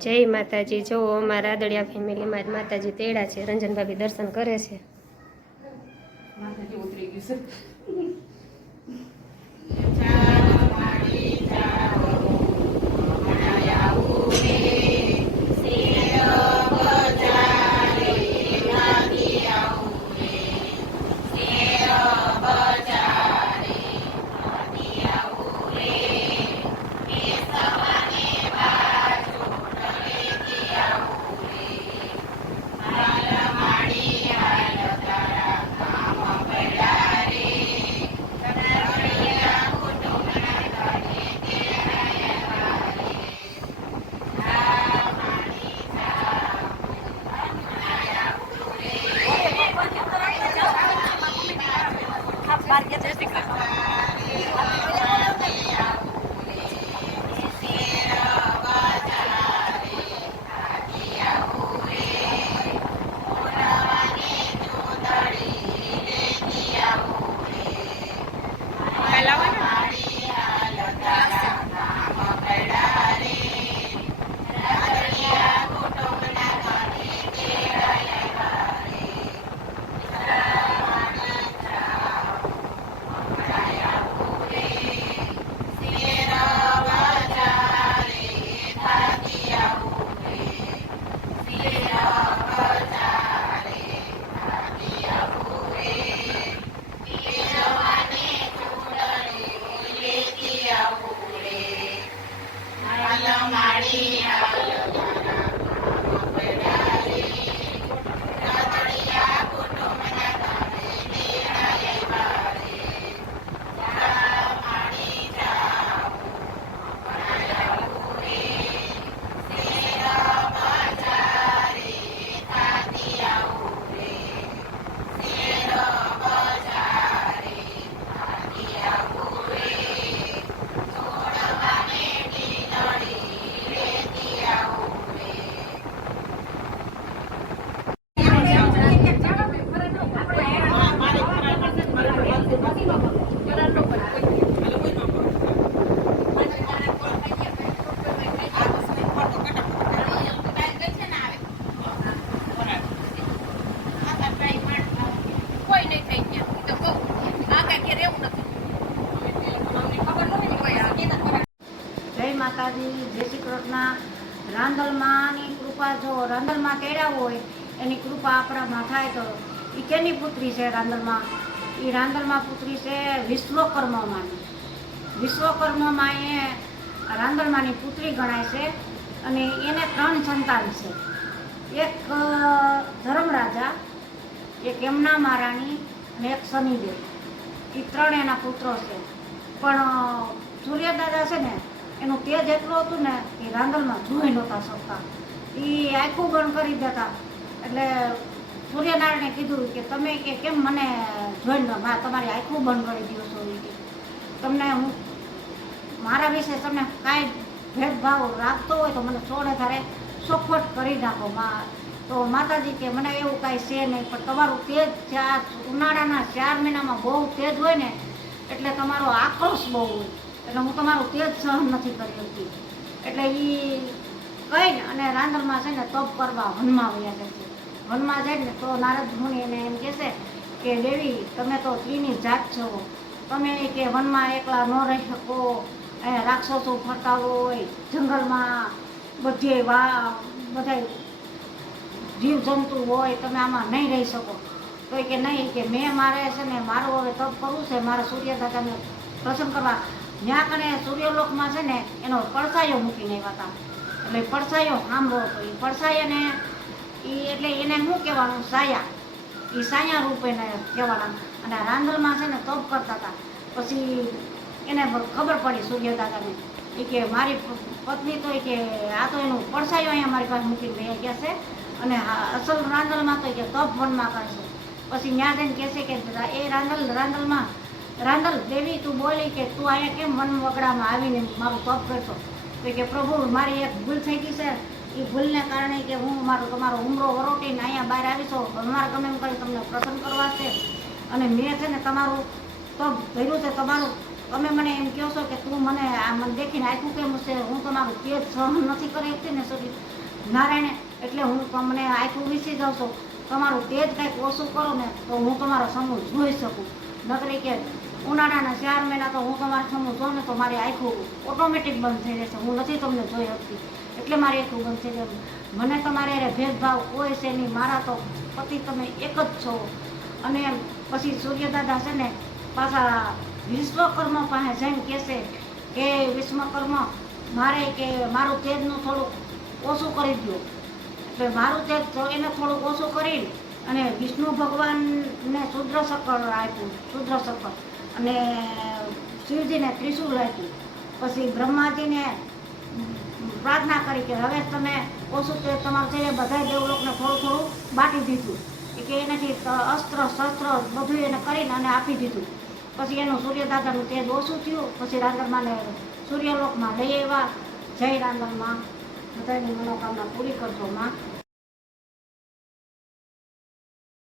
જય માતાજી. જો અમારા આદડિયા ફેમિલીમાં જ માતાજી તેડા છે. રંજન ભાભી દર્શન કરે છે. માતાજી ઉતરી ગયું છે. માતાજી જય શ્રી કૃષ્ણ રાંદલમાંની કૃપા જો રાંદલમાં તેડ્યા હોય, એની કૃપા આપણામાં થાય તો એ કેની પુત્રી છે રાંદલમાં એ રાંદલમાં પુત્રી છે વિશ્વકર્મામાંની વિશ્વકર્મામાં એ રાંદલમાંની પુત્રી ગણાય છે અને એને ત્રણ સંતાન છે. એક ધર્મરાજા, એક એમના મહારાણી અને એક શનિદેવ. એ ત્રણ એના પુત્રો છે. પણ સૂર્યદાદા છે ને એનું તેજ એટલું હતું ને, એ રાંદલમાં જોઈ નહોતા શકતા એ આખું બંધ કરી દેતા. એટલે સૂર્યનારાયણે કીધું કે તમે કે કેમ મને જોઈ ન મા તમારી આખું બંધ કરી દો છો. તમને હું મારા વિશે તમને કાંઈ ભેદભાવ રાખતો હોય તો મને છોડે તારે ચોખવટ કરી નાખો, મા. તો માતાજી કે મને એવું કાંઈ છે નહીં, પણ તમારું તેજ ચાર ઉનાળાના ચાર મહિનામાં બહુ તેજ હોય ને, એટલે તમારો આક્રોશ બહુ હોય. એટલે હું તમારું તેજ સહન નથી કરી શકતી. એટલે એ કહીને અને રાંદરમાં છે ને તપ કરવા વનમાં વયા જાય છે. વનમાં જાય ને તો નારદ મુનિ એને એમ કહેશે કે, દેવી, તમે તો સ્ત્રીની જાત છો. તમે કે વનમાં એકલા ન રહી શકો. રાક્ષસો ફરતા હોય, જંગલમાં બધે વા બધા જીવજંતુ હોય, તમે આમાં નહીં રહી શકો. તો કે, નહીં કે, મેં મારે છે ને, મારું હવે તપ કરવું છે. મારે સૂર્ય દાદાને પ્રસન્ન કરવા જ્યાં કણે સૂર્યલોકમાં છે ને, એનો પડછાયો મૂકીને આવ્યા એટલે પડછાયો સાંભળો હતો એ પડછાયાને એ એટલે એને શું કહેવાનું? સાયા. એ સાયા રૂપે એને કહેવાના. અને રાંધલમાં છે ને તપ કરતા હતા. પછી એને ખબર પડી સૂર્યદાદાને. એ કે મારી પત્ની તો એ કે આ તો એનું પડછાયો અહીંયા મારી પાસે મૂકીને વહી ગયા છે. અને અસલ રાંધણમાં તો એ કે તપ વનમાં કરે છે. પછી ત્યાં જઈને કહેશે કે એ રાંધલ રાંદલમાં રાંદલ દેવી, તું બોલી કે તું અહીંયા કેમ વન વગડામાં આવીને મારું પગ કરશો તો કે, પ્રભુ, મારી એક ભૂલ થઈ ગઈ છે. એ ભૂલને કારણે કે હું મારો, તમારો ઉમરો વરોટીને અહીંયા બહાર આવી છું. અમારે ગમે એમ કરી તમને પ્રસન્ન કરવા છે. અને મેં છે ને તમારું પગ ભર્યું છે, તમારું. તમે મને એમ કહો છો કે તું મને આ મને દેખીને આખું કેમ છે હું તમારું તેજ સહન નથી કરી શકતી ને શરીર. નારાયણે, એટલે હું તમને આખું વિસી જાઉં છું. તમારું તેજ કંઈક ઓછું કરો ને તો હું તમારો સમૂહ જોઈ શકું. નકરી કે ઉનાળાના ચાર મહિના તો હું તમારા સમૂહ જોઉં ને તો મારી આખું ઓટોમેટિક બંધ થઈ જશે. હું નથી તમને જોઈ શકતી. એટલે મારી આખું બંધ થઈ જાય મને તમારે અરે ભેદભાવ કોઈ છે નહીં, મારા તો પતિ તમે એક જ છો. અને પછી સૂર્યદાદા છે ને પાછા વિશ્વકર્મા પાસે જઈને કહેશે કે વિશ્વકર્મા, મારે કે મારું તેજનું થોડુંક ઓછું કરી દો એટલે મારું તેજ એને થોડુંક ઓછું કરીને અને વિષ્ણુ ભગવાનને શુદ્ર સકળ આપ્યું, શુદ્ર સકળ. અને શિવજીને ત્રિશુલ આપ્યું. પછી બ્રહ્માજીને પ્રાર્થના કરી કે હવે તમે ઓછું તે તમારું છે બધા દેવલોકને થોડું થોડું બાટી દીધું. કે એનાથી અસ્ત્ર, શસ્ત્ર બધું એને કરીને અને આપી દીધું. પછી એનું સૂર્યદાદાનું તેજ ઓછું થયું. પછી રાંદરમાને સૂર્યલોકમાં લઈ આવ્યા. જય રાંદરમાં બધાની મનોકામના પૂરી કરજો માં